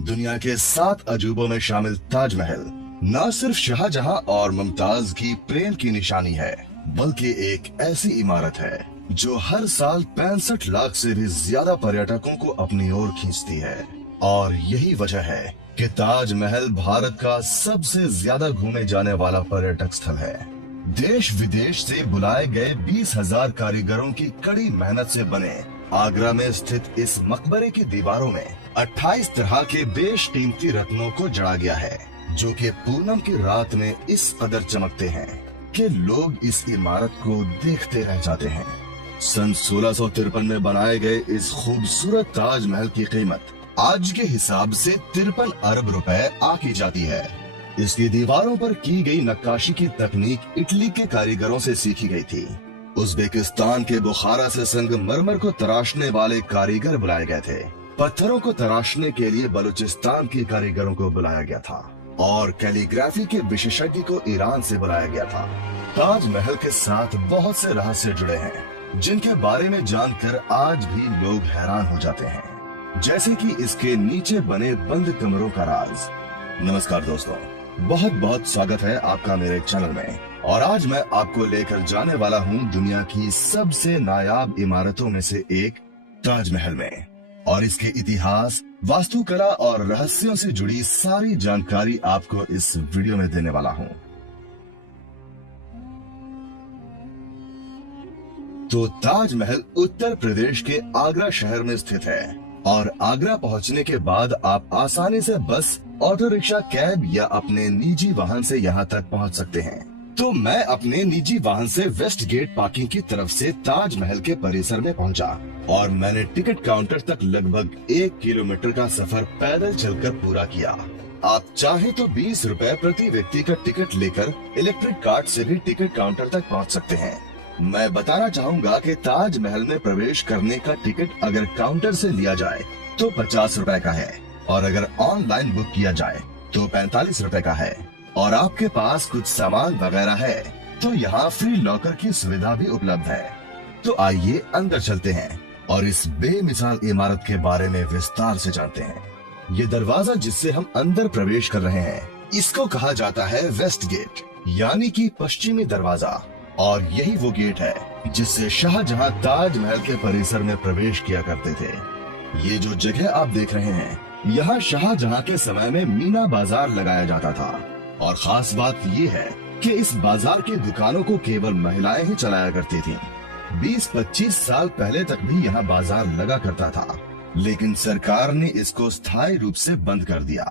दुनिया के 7 अजूबों में शामिल ताजमहल न सिर्फ शाहजहां और मुमताज की प्रेम की निशानी है, बल्कि एक ऐसी इमारत है जो हर साल 65 लाख से भी ज्यादा पर्यटकों को अपनी ओर खींचती है। और यही वजह है कि ताजमहल भारत का सबसे ज्यादा घूमे जाने वाला पर्यटक स्थल है। देश विदेश से बुलाए गए 20,000 कारीगरों की कड़ी मेहनत से बने आगरा में स्थित इस मकबरे की दीवारों में 28 तरह के बेशकीमती रत्नों को जड़ा गया है, जो कि पूनम की रात में इस कदर चमकते हैं कि लोग इस इमारत को देखते रह जाते हैं। सन 1653 में बनाए गए इस खूबसूरत ताजमहल की कीमत आज के हिसाब से 53 अरब रुपए आकी जाती है। इसकी दीवारों पर की गई नक्काशी की तकनीक इटली के कारीगरों से सीखी गई थी। उज्बेकिस्तान के बुखारा से संगमरमर को तराशने वाले कारीगर बुलाए गए थे। पत्थरों को तराशने के लिए बलूचिस्तान के कारीगरों को बुलाया गया था और कैलीग्राफी के विशेषज्ञ को ईरान से बुलाया गया था। ताजमहल के साथ बहुत से रहस्य जुड़े हैं, जिनके बारे में जानकर आज भी लोग हैरान हो जाते हैं, जैसे कि इसके नीचे बने बंद कमरों का राज। नमस्कार दोस्तों, बहुत बहुत स्वागत है आपका मेरे चैनल में। और आज मैं आपको लेकर जाने वाला हूँ दुनिया की सबसे नायाब इमारतों में से एक ताजमहल में, और इसके इतिहास, वास्तुकला और रहस्यों से जुड़ी सारी जानकारी आपको इस वीडियो में देने वाला हूँ। तो ताजमहल उत्तर प्रदेश के आगरा शहर में स्थित है, और आगरा पहुंचने के बाद आप आसानी से बस, ऑटो रिक्शा, कैब या अपने निजी वाहन से यहाँ तक पहुँच सकते हैं। तो मैं अपने निजी वाहन से वेस्ट गेट पार्किंग की तरफ से ताजमहल के परिसर में पहुंचा, और मैंने टिकट काउंटर तक लगभग 1 किलोमीटर का सफर पैदल चलकर पूरा किया। आप चाहे तो 20 रुपए प्रति व्यक्ति का टिकट लेकर इलेक्ट्रिक कार्ड से भी टिकट काउंटर तक पहुंच सकते हैं। मैं बताना चाहूँगा कि ताजमहल में प्रवेश करने का टिकट अगर काउंटर से लिया जाए तो 50 रुपए का है, और अगर ऑनलाइन बुक किया जाए तो 45 रुपए का है। और आपके पास कुछ सामान वगैरह है तो यहाँ फ्री लॉकर की सुविधा भी उपलब्ध है। तो आइए अंदर चलते हैं और इस बेमिसाल इमारत के बारे में विस्तार से जानते हैं। ये दरवाजा जिससे हम अंदर प्रवेश कर रहे हैं, इसको कहा जाता है वेस्ट गेट, यानी कि पश्चिमी दरवाजा। और यही वो गेट है जिससे शाहजहां ताजमहल के परिसर में प्रवेश किया करते थे। ये जो जगह आप देख रहे हैं, यहाँ शाहजहां के समय में मीना बाजार लगाया जाता था। और खास बात ये है कि इस बाजार की दुकानों को केवल महिलाएं ही चलाया करती थीं। 20-25 साल पहले तक भी यहाँ बाजार लगा करता था, लेकिन सरकार ने इसको स्थायी रूप से बंद कर दिया।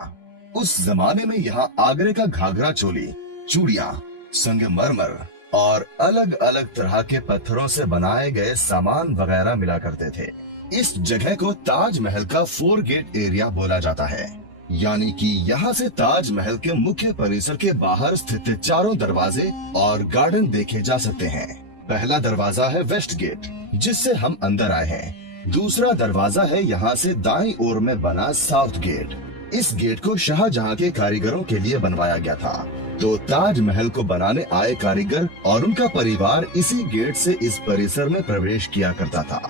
उस जमाने में यहाँ आगरे का घाघरा चोली, चूड़ियाँ, संगमरमर और अलग अलग तरह के पत्थरों से बनाए गए सामान वगैरह मिला करते थे। इस जगह को ताजमहल का 4 गेट एरिया बोला जाता है, यानी कि यहाँ से ताजमहल के मुख्य परिसर के बाहर स्थित चारों दरवाजे और गार्डन देखे जा सकते हैं। पहला दरवाजा है वेस्ट गेट, जिससे हम अंदर आए हैं। दूसरा दरवाजा है यहाँ से दाईं ओर में बना साउथ गेट। इस गेट को शाहजहां के कारीगरों के लिए बनवाया गया था। तो ताजमहल को बनाने आए कारीगर और उनका परिवार इसी गेट से इस परिसर में प्रवेश किया करता था।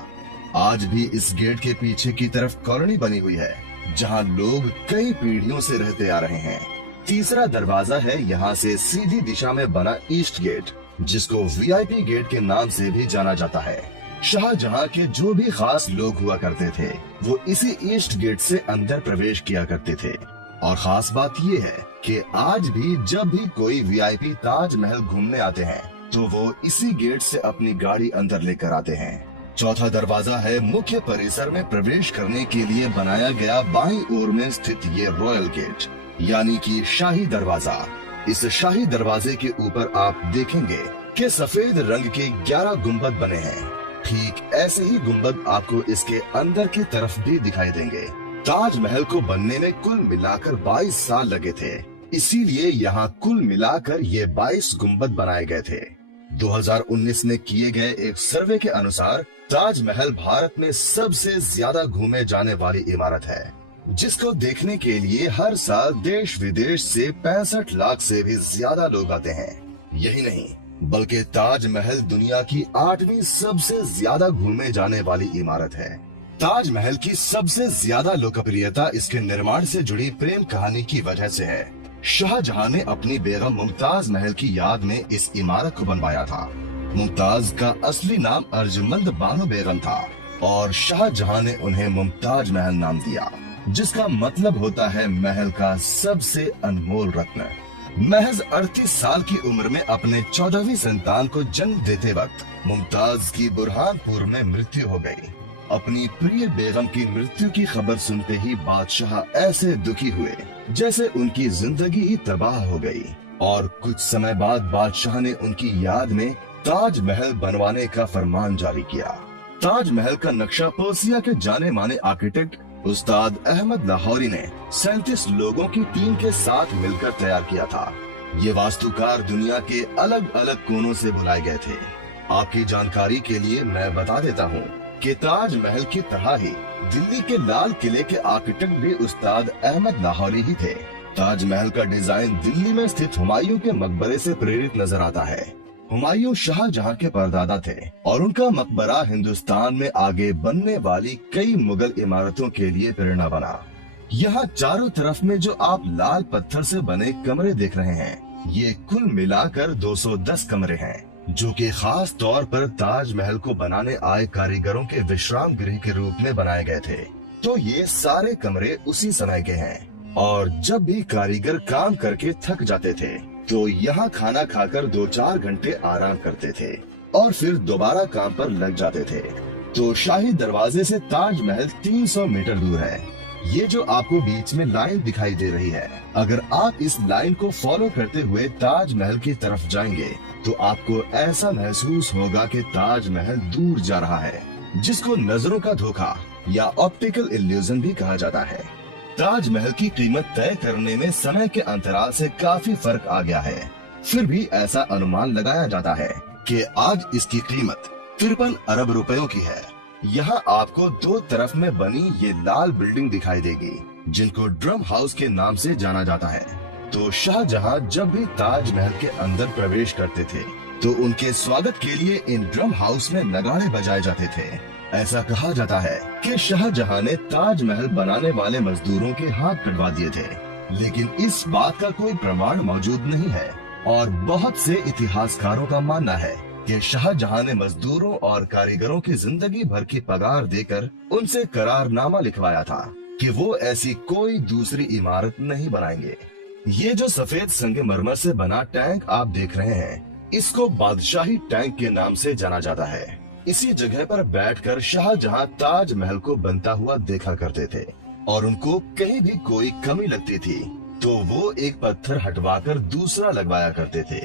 आज भी इस गेट के पीछे की तरफ कॉलोनी बनी हुई है, जहां लोग कई पीढ़ियों से रहते आ रहे हैं। तीसरा दरवाजा है यहाँ से सीधी दिशा में बना ईस्ट गेट, जिसको वीआईपी गेट के नाम से भी जाना जाता है। शाहजहां के जो भी खास लोग हुआ करते थे, वो इसी ईस्ट गेट से अंदर प्रवेश किया करते थे। और खास बात ये है कि आज भी जब भी कोई वीआईपी ताजमहल घूमने आते हैं, तो वो इसी गेट से अपनी गाड़ी अंदर लेकर आते हैं। चौथा दरवाजा है मुख्य परिसर में प्रवेश करने के लिए बनाया गया बाईं ओर में स्थित ये रॉयल गेट, यानी कि शाही दरवाजा। इस शाही दरवाजे के ऊपर आप देखेंगे कि सफेद रंग के 11 गुंबद बने हैं। ठीक ऐसे ही गुंबद आपको इसके अंदर की तरफ भी दिखाई देंगे। ताजमहल को बनने में कुल मिलाकर 22 साल लगे थे, इसीलिए यहाँ कुल मिलाकर ये 22 गुंबद बनाए गए थे। 2019 में किए गए एक सर्वे के अनुसार ताजमहल भारत में सबसे ज्यादा घूमे जाने वाली इमारत है, जिसको देखने के लिए हर साल देश विदेश से 65 लाख से भी ज्यादा लोग आते हैं। यही नहीं, बल्कि ताजमहल दुनिया की 8वीं सबसे ज्यादा घूमे जाने वाली इमारत है। ताजमहल की सबसे ज्यादा लोकप्रियता इसके निर्माण से जुड़ी प्रेम कहानी की वजह से है। शाहजहां ने अपनी बेगम मुमताज महल की याद में इस इमारत को बनवाया था। मुमताज का असली नाम अर्जुमंद बानो बेगम था और शाहजहां ने उन्हें मुमताज महल नाम दिया, जिसका मतलब होता है महल का सबसे अनमोल रत्न। महज 38 साल की उम्र में अपने 14वीं संतान को जन्म देते वक्त मुमताज की बुरहानपुर में मृत्यु हो गई। अपनी प्रिय बेगम की मृत्यु की खबर सुनते ही बादशाह ऐसे दुखी हुए जैसे उनकी जिंदगी ही तबाह हो गई और कुछ समय बाद बादशाह ने उनकी याद में ताजमहल बनवाने का फरमान जारी किया। ताजमहल का नक्शा पर्सिया के जाने माने आर्किटेक्ट उस्ताद अहमद लाहौरी ने 37 लोगों की टीम के साथ मिलकर तैयार किया था। ये वास्तुकार दुनिया के अलग अलग कोनों से बुलाए गए थे। आपकी जानकारी के लिए मैं बता देता हूँ कि ताजमहल की तरह ही दिल्ली के लाल किले के आर्किटेक्ट भी उस्ताद अहमद लाहौरी ही थे। ताजमहल का डिजाइन दिल्ली में स्थित हुमायूं के मकबरे से प्रेरित नजर आता है। हुमायूं शाहजहां के परदादा थे और उनका मकबरा हिंदुस्तान में आगे बनने वाली कई मुगल इमारतों के लिए प्रेरणा बना। यहाँ चारों तरफ में जो आप लाल पत्थर से बने कमरे देख रहे हैं, ये कुल मिलाकर 210 कमरे हैं, जो कि खास तौर पर ताजमहल को बनाने आए कारीगरों के विश्राम गृह के रूप में बनाए गए थे। तो ये सारे कमरे उसी समय के हैं और जब भी कारीगर काम करके थक जाते थे तो यहाँ खाना खाकर 2-4 घंटे आराम करते थे और फिर दोबारा काम पर लग जाते थे। तो शाही दरवाजे से ताजमहल 300 मीटर दूर है। ये जो आपको बीच में लाइन दिखाई दे रही है, अगर आप इस लाइन को फॉलो करते हुए ताजमहल की तरफ जाएंगे तो आपको ऐसा महसूस होगा कि ताजमहल दूर जा रहा है, जिसको नजरों का धोखा या ऑप्टिकल इल्यूजन भी कहा जाता है। ताजमहल की कीमत तय करने में समय के अंतराल से काफी फर्क आ गया है। फिर भी ऐसा अनुमान लगाया जाता है कि आज इसकी कीमत 53 अरब रुपयों की है। यहाँ आपको दो तरफ में बनी ये लाल बिल्डिंग दिखाई देगी, जिनको ड्रम हाउस के नाम से जाना जाता है। तो शाहजहां जब भी ताजमहल के अंदर प्रवेश करते थे तो उनके स्वागत के लिए इन ड्रम हाउस में नगाड़े बजाए जाते थे। ऐसा कहा जाता है कि शाहजहां ने ताजमहल बनाने वाले मजदूरों के हाथ कटवा दिए थे, लेकिन इस बात का कोई प्रमाण मौजूद नहीं है और बहुत से इतिहासकारों का मानना है कि शाहजहां ने मजदूरों और कारीगरों की जिंदगी भर की पगार देकर उनसे करारनामा लिखवाया था कि वो ऐसी कोई दूसरी इमारत नहीं बनाएंगे। ये जो सफेद संगमरमर से बना टैंक आप देख रहे हैं, इसको बादशाही टैंक के नाम से जाना जाता है। इसी जगह पर बैठकर शाहजहां ताजमहल को बनता हुआ देखा करते थे और उनको कहीं भी कोई कमी लगती थी तो वो एक पत्थर हटवाकर दूसरा लगवाया करते थे।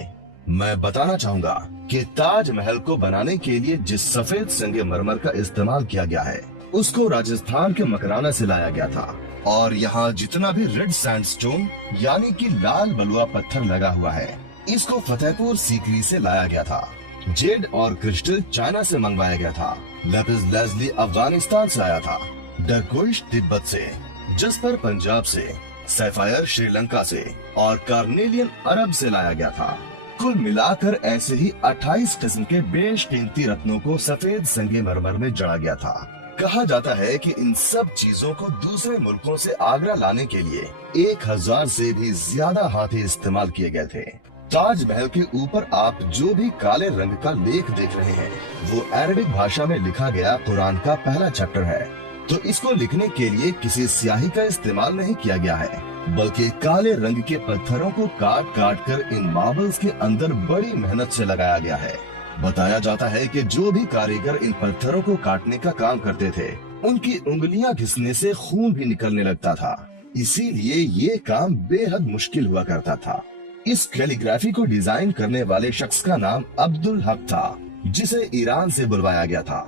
मैं बताना चाहूँगा कि ताजमहल को बनाने के लिए जिस सफेद संगमरमर का इस्तेमाल किया गया है, उसको राजस्थान के मकराना से लाया गया था और यहाँ जितना भी रेड सैंडस्टोन यानी कि लाल बलुआ पत्थर लगा हुआ है, इसको फतेहपुर सीकरी से लाया गया था। जेड और क्रिस्टल चाइना से मंगवाया गया था। लेपिस लेज़ली अफगानिस्तान से आया था, डरकोइश तिब्बत से, जस्पर पंजाब से, सैफायर श्रीलंका से और कार्नेलियन अरब से लाया गया था। कुल मिलाकर ऐसे ही 28 किस्म के बेशकीमती रत्नों को सफेद संगमरमर में जड़ा गया था। कहा जाता है कि इन सब चीजों को दूसरे मुल्कों से आगरा लाने के लिए 1000 से भी ज्यादा हाथी इस्तेमाल किए गए थे। ताजमहल के ऊपर आप जो भी काले रंग का लेख देख रहे हैं, वो अरबिक भाषा में लिखा गया कुरान का पहला चैप्टर है। तो इसको लिखने के लिए किसी स्याही का इस्तेमाल नहीं किया गया है, बल्कि काले रंग के पत्थरों को काट काट कर इन मार्बल्स के अंदर बड़ी मेहनत से लगाया गया है। बताया जाता है कि जो भी कारीगर इन पत्थरों को काटने का काम करते थे, उनकी उंगलियां घिसने से खून भी निकलने लगता था। इसीलिए ये काम बेहद मुश्किल हुआ करता था। इस कैलीग्राफी को डिजाइन करने वाले शख्स का नाम अब्दुल हक था, जिसे ईरान से बुलवाया गया था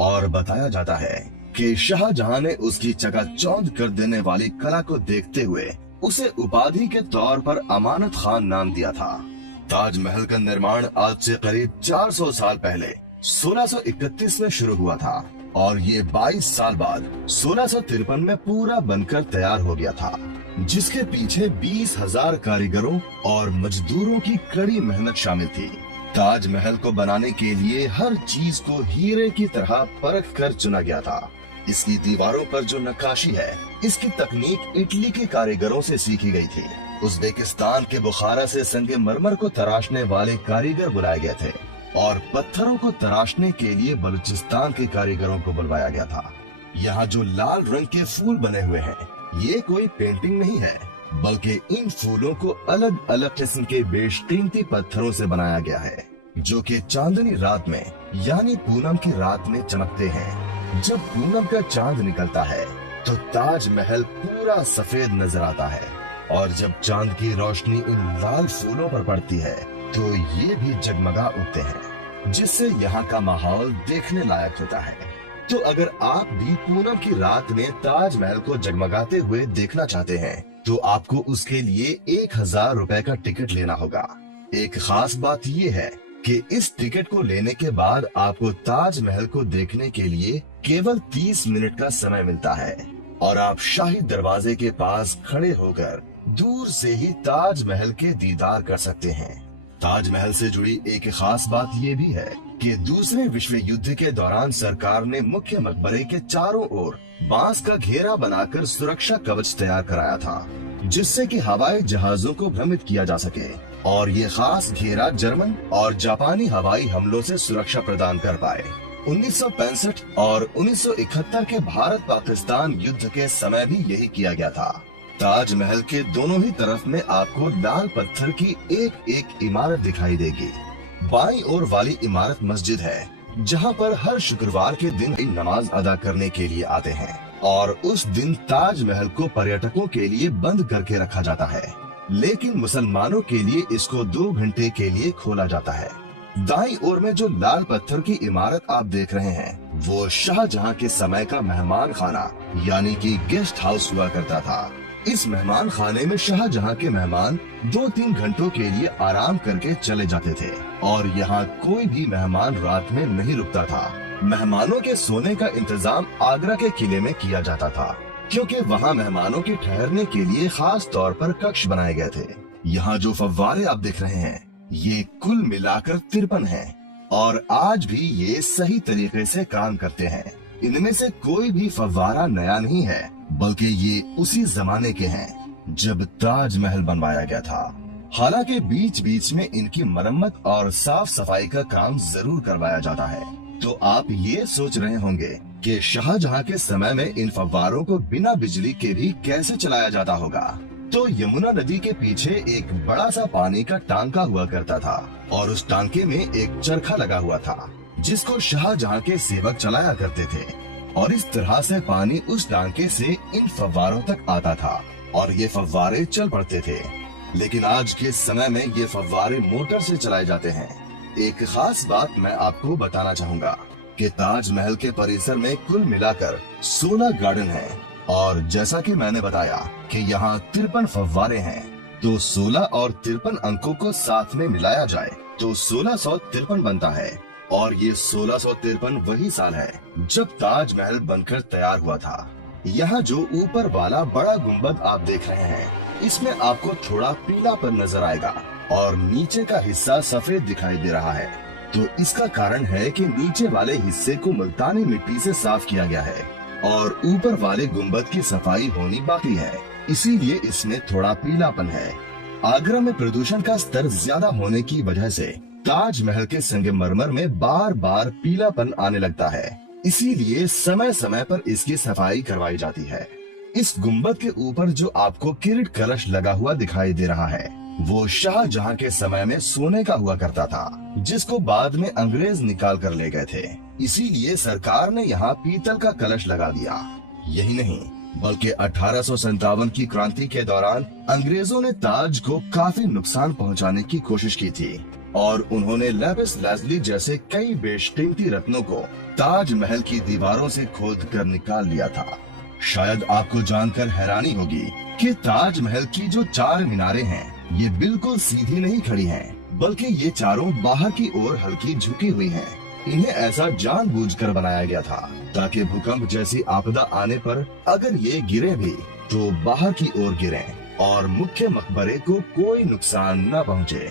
और बताया जाता है कि शाहजहां ने उसकी चकाचौंध कर देने वाली कला को देखते हुए उसे उपाधि के तौर पर अमानत खान नाम दिया था। ताजमहल का निर्माण आज से करीब 400 साल पहले 1631 में शुरू हुआ था और ये 22 साल बाद 1653 में पूरा बनकर तैयार हो गया था, जिसके पीछे 20,000 कारीगरों और मजदूरों की कड़ी मेहनत शामिल थी। ताजमहल को बनाने के लिए हर चीज को हीरे की तरह परख कर चुना गया था। इसकी दीवारों पर जो नक्काशी है, इसकी तकनीक इटली के कारीगरों से सीखी गई थी। उज़्बेकिस्तान के बुखारा से संगमरमर को तराशने वाले कारीगर बुलाए गए थे और पत्थरों को तराशने के लिए बलूचिस्तान के कारीगरों को बुलवाया गया था। यहाँ जो लाल रंग के फूल बने हुए हैं, ये कोई पेंटिंग नहीं है, बल्कि इन फूलों को अलग अलग किस्म के बेशकीमती पत्थरों से बनाया गया है, जो कि चांदनी रात में यानी पूनम की रात में चमकते हैं। जब पूनम का चांद निकलता है तो ताजमहल पूरा सफेद नजर आता है, और जब चांद की रोशनी इन लाल फूलों पर पड़ती है तो ये भी जगमगा उठते हैं, जिससे यहाँ का माहौल देखने लायक होता है। तो अगर आप भी पूनम की रात में ताजमहल को जगमगाते हुए देखना चाहते हैं तो आपको उसके लिए 1000 रुपए का टिकट लेना होगा। एक खास बात ये है कि इस टिकट को लेने के बाद आपको ताजमहल को देखने के लिए केवल 30 मिनट का समय मिलता है, और आप शाही दरवाजे के पास खड़े होकर दूर से ही ताजमहल के दीदार कर सकते हैं। ताजमहल से जुड़ी एक खास बात ये भी है कि दूसरे विश्व युद्ध के दौरान सरकार ने मुख्य मकबरे के चारों ओर बांस का घेरा बनाकर सुरक्षा कवच तैयार कराया था, जिससे कि हवाई जहाजों को भ्रमित किया जा सके, और ये खास घेरा जर्मन और जापानी हवाई हमलों से सुरक्षा प्रदान कर पाए। 1965 और 1971 के भारत पाकिस्तान युद्ध के समय भी यही किया गया था। ताजमहल के दोनों ही तरफ में आपको लाल पत्थर की एक एक इमारत दिखाई देगी। बाईं ओर वाली इमारत मस्जिद है, जहां पर हर शुक्रवार के दिन नमाज अदा करने के लिए आते हैं, और उस दिन ताजमहल को पर्यटकों के लिए बंद करके रखा जाता है, लेकिन मुसलमानों के लिए इसको 2 घंटे के लिए खोला जाता है। दाईं ओर में जो लाल पत्थर की इमारत आप देख रहे हैं, वो शाहजहां के समय का मेहमान खाना यानी कि गेस्ट हाउस हुआ करता था। इस मेहमान खाने में शाहजहां के मेहमान 2-3 घंटों के लिए आराम करके चले जाते थे, और यहाँ कोई भी मेहमान रात में नहीं रुकता था। मेहमानों के सोने का इंतजाम आगरा के किले में किया जाता था, क्योंकि वहाँ मेहमानों के ठहरने के लिए खास तौर पर कक्ष बनाए गए थे। यहाँ जो फव्वारे आप देख रहे हैं, ये कुल मिलाकर 53 हैं, और आज भी ये सही तरीके से काम करते हैं। इनमें से कोई भी फव्वारा नया नहीं है, बल्कि ये उसी जमाने के हैं जब ताजमहल बनवाया गया था। हालांकि बीच बीच में इनकी मरम्मत और साफ सफाई का काम जरूर करवाया जाता है। तो आप ये सोच रहे होंगे कि शाहजहां के समय में इन फव्वारों को बिना बिजली के भी कैसे चलाया जाता होगा। तो यमुना नदी के पीछे एक बड़ा सा पानी का टांका हुआ करता था, और उस टांके में एक चरखा लगा हुआ था, जिसको शाहजहां के सेवक चलाया करते थे, और इस तरह से पानी उस टांके से इन फव्वारों तक आता था, और ये फव्वारे चल पड़ते थे। लेकिन आज के समय में ये फव्वारे मोटर से चलाए जाते हैं। एक खास बात मैं आपको बताना चाहूँगा कि ताजमहल के परिसर में कुल मिलाकर 16 गार्डन हैं, और जैसा कि मैंने बताया कि यहाँ 53 फव्वारे हैं, तो 16 और 53 अंकों को साथ में मिलाया जाए तो 1653 बनता है, और ये 1653 वही साल है जब ताजमहल बनकर तैयार हुआ था। यहाँ जो ऊपर वाला बड़ा गुम्बद आप देख रहे हैं, इसमें आपको थोड़ा पीलापन नजर आएगा, और नीचे का हिस्सा सफेद दिखाई दे रहा है। तो इसका कारण है कि नीचे वाले हिस्से को मुल्तानी मिट्टी से साफ किया गया है, और ऊपर वाले गुम्बद की सफाई होनी बाकी है, इसीलिए इसमें थोड़ा पीलापन है। आगरा में प्रदूषण का स्तर ज्यादा होने की वजह से ताजमहल के संगमरमर में बार बार पीलापन आने लगता है, इसीलिए समय समय पर इसकी सफाई करवाई जाती है। इस गुम्बद के ऊपर जो आपको किरीट कलश लगा हुआ दिखाई दे रहा है, वो शाहजहां के समय में सोने का हुआ करता था, जिसको बाद में अंग्रेज निकाल कर ले गए थे। इसीलिए सरकार ने यहाँ पीतल का कलश लगा दिया। यही नहीं, बल्कि 1857 की क्रांति के दौरान अंग्रेजों ने ताज को काफी नुकसान पहुँचाने की कोशिश की थी, और उन्होंने लैपिस लाज़ुली जैसे कई बेशकीमती रत्नों को ताजमहल की दीवारों से खोद कर निकाल लिया था। शायद आपको जानकर हैरानी होगी कि ताजमहल की जो 4 मीनारें हैं, ये बिल्कुल सीधी नहीं खड़ी हैं, बल्कि ये चारों बाहर की ओर हल्की झुकी हुई हैं। इन्हें ऐसा जानबूझकर बनाया गया था ताकि भूकंप जैसी आपदा आने पर अगर ये गिरे भी तो बाहर की ओर गिरें और मुख्य मकबरे को कोई नुकसान न पहुंचे।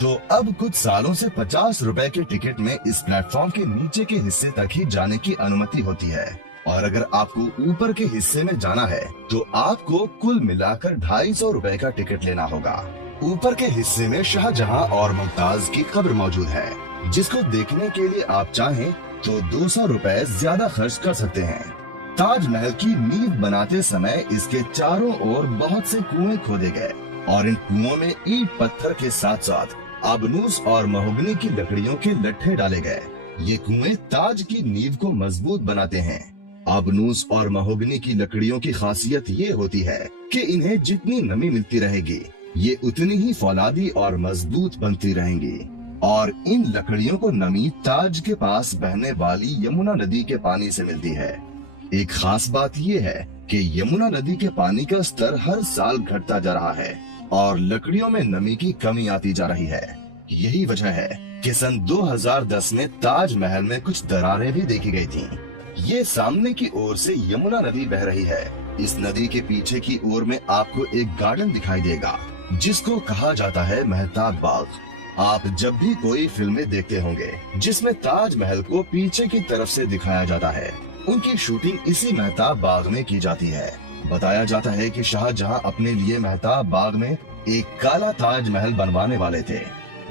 तो अब कुछ सालों से 50 रुपए के टिकट में इस प्लेटफॉर्म के नीचे के हिस्से तक ही जाने की अनुमति होती है, और अगर आपको ऊपर के हिस्से में जाना है तो आपको कुल मिलाकर 250 रुपए का टिकट लेना होगा। ऊपर के हिस्से में शाहजहां और मुमताज की कब्र मौजूद है, जिसको देखने के लिए आप चाहें तो 200 रुपए ज्यादा खर्च कर सकते हैं। ताजमहल की नींव बनाते समय इसके चारों ओर बहुत से कुएं खोदे गए और इन कुओं में ईंट पत्थर के साथ साथ आबनूस और महोगनी की लकड़ियों के लट्ठे डाले गए। ये कुएं ताज की नींव को मजबूत बनाते हैं। आबनूस और महोगनी की लकड़ियों की खासियत ये होती है कि इन्हें जितनी नमी मिलती रहेगी ये उतनी ही फौलादी और मजबूत बनती रहेंगी। और इन लकड़ियों को नमी ताज के पास बहने वाली यमुना नदी के पानी से मिलती है। एक खास बात ये है कि यमुना नदी के पानी का स्तर हर साल घटता जा रहा है और लकड़ियों में नमी की कमी आती जा रही है। यही वजह है कि सन 2010 में ताजमहल में कुछ दरारें भी देखी गई थीं। ये सामने की ओर से यमुना नदी बह रही है। इस नदी के पीछे की ओर में आपको एक गार्डन दिखाई देगा जिसको कहा जाता है मेहताब बाग। आप जब भी कोई फिल्में देखते होंगे जिसमें ताजमहल को पीछे की तरफ से दिखाया जाता है, उनकी शूटिंग इसी मेहताब बाग में की जाती है। बताया जाता है कि शाहजहां अपने लिए मेहताब बाग में एक काला ताजमहल बनवाने वाले थे,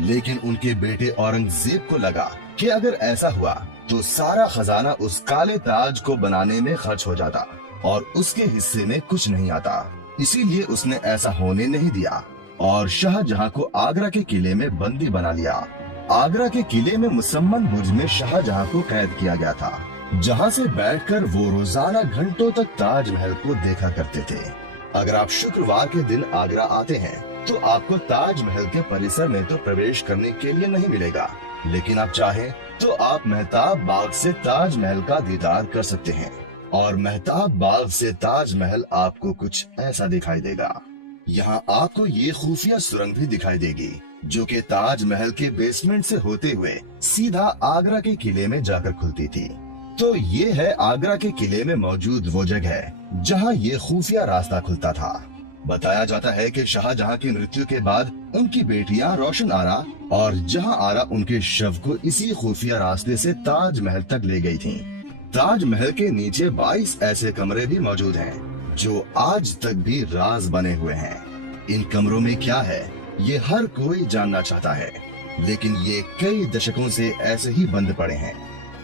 लेकिन उनके बेटे औरंगजेब को लगा कि अगर ऐसा हुआ तो सारा खजाना उस काले ताज को बनाने में खर्च हो जाता और उसके हिस्से में कुछ नहीं आता। इसीलिए उसने ऐसा होने नहीं दिया और शाहजहां को आगरा के किले में बंदी बना लिया। आगरा के किले में मुसम्मन बुर्ज में शाहजहां को कैद किया गया था, जहां से बैठकर वो रोजाना घंटों तक ताजमहल को देखा करते थे। अगर आप शुक्रवार के दिन आगरा आते हैं तो आपको ताजमहल के परिसर में तो प्रवेश करने के लिए नहीं मिलेगा, लेकिन आप चाहें तो आप मेहताब बाग से ताजमहल का दीदार कर सकते हैं। और मेहताब बाग से ताजमहल आपको कुछ ऐसा दिखाई देगा। यहाँ आपको ये खुफिया सुरंग भी दिखाई देगी जो कि ताजमहल के बेसमेंट से होते हुए सीधा आगरा के किले में जाकर खुलती थी। तो ये है आगरा के किले में मौजूद वो जगह जहाँ ये खुफिया रास्ता खुलता था। बताया जाता है कि शाहजहां की मृत्यु के बाद उनकी बेटियां रोशन आरा और जहां आरा उनके शव को इसी खुफिया रास्ते से ताजमहल तक ले गई थीं। ताजमहल के नीचे 22 ऐसे कमरे भी मौजूद हैं जो आज तक भी राज बने हुए हैं। इन कमरों में क्या है ये हर कोई जानना चाहता है, लेकिन ये कई दशकों से ऐसे ही बंद पड़े हैं।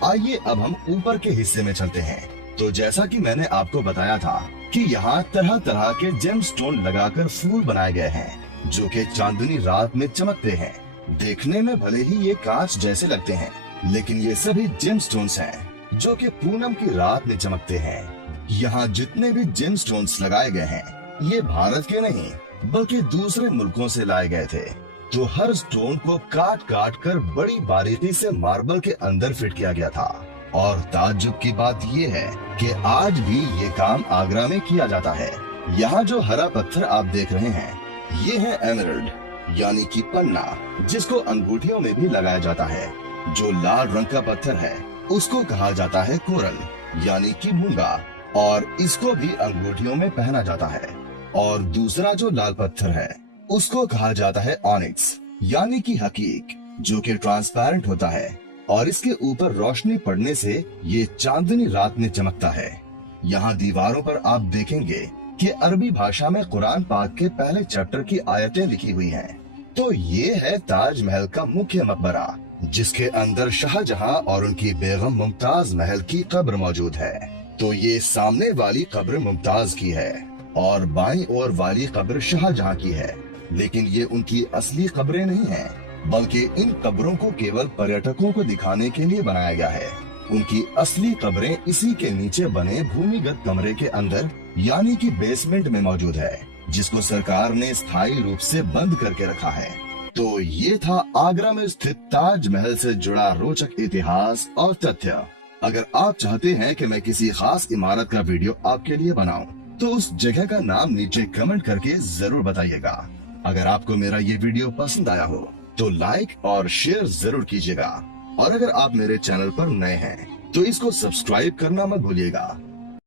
आइए अब हम ऊपर के हिस्से में चलते हैं। तो जैसा कि मैंने आपको बताया था कि यहाँ तरह तरह के जेमस्टोन लगाकर फूल बनाए गए हैं जो कि चांदनी रात में चमकते हैं। देखने में भले ही ये कांच जैसे लगते हैं, लेकिन ये सभी जेमस्टोन्स हैं जो कि पूनम की रात में चमकते हैं। यहाँ जितने भी जेमस्टोन्स लगाए गए हैं ये भारत के नहीं बल्कि दूसरे मुल्कों से लाए गए थे। तो हर स्टोन को काट काट कर बड़ी बारीकी से मार्बल के अंदर फिट किया गया था। और ताज्जुब की बात ये है कि आज भी ये काम आगरा में किया जाता है। यहाँ जो हरा पत्थर आप देख रहे हैं ये है एमरल्ड यानी कि पन्ना, जिसको अंगूठियों में भी लगाया जाता है। जो लाल रंग का पत्थर है उसको कहा जाता है कोरल यानी कि मूंगा, और इसको भी अंगूठियों में पहना जाता है। और दूसरा जो लाल पत्थर है उसको कहा जाता है ऑनिक्स यानी कि हकीक, जो कि ट्रांसपेरेंट होता है और इसके ऊपर रोशनी पड़ने से ये चांदनी रात में चमकता है। यहाँ दीवारों पर आप देखेंगे कि अरबी भाषा में कुरान पाक के पहले चैप्टर की आयतें लिखी हुई हैं। तो ये है ताजमहल का मुख्य मकबरा, जिसके अंदर शाहजहां और उनकी बेगम मुमताज महल की कब्र मौजूद है। तो ये सामने वाली कब्र मुमताज की है और बाईं ओर वाली कब्र शाहजहां की है, लेकिन ये उनकी असली कब्रें नहीं हैं, बल्कि इन कब्रों को केवल पर्यटकों को दिखाने के लिए बनाया गया है। उनकी असली कब्रें इसी के नीचे बने भूमिगत कमरे के अंदर यानी कि बेसमेंट में मौजूद है, जिसको सरकार ने स्थायी रूप से बंद करके रखा है। तो ये था आगरा में स्थित ताजमहल से जुड़ा रोचक इतिहास और तथ्य। अगर आप चाहते हैं कि मैं किसी खास इमारत का वीडियो आपके लिए बनाऊं, तो उस जगह का नाम नीचे कमेंट करके जरूर बताइएगा। अगर आपको मेरा ये वीडियो पसंद आया हो तो लाइक और शेयर जरूर कीजिएगा, और अगर आप मेरे चैनल पर नए हैं तो इसको सब्सक्राइब करना मत भूलिएगा।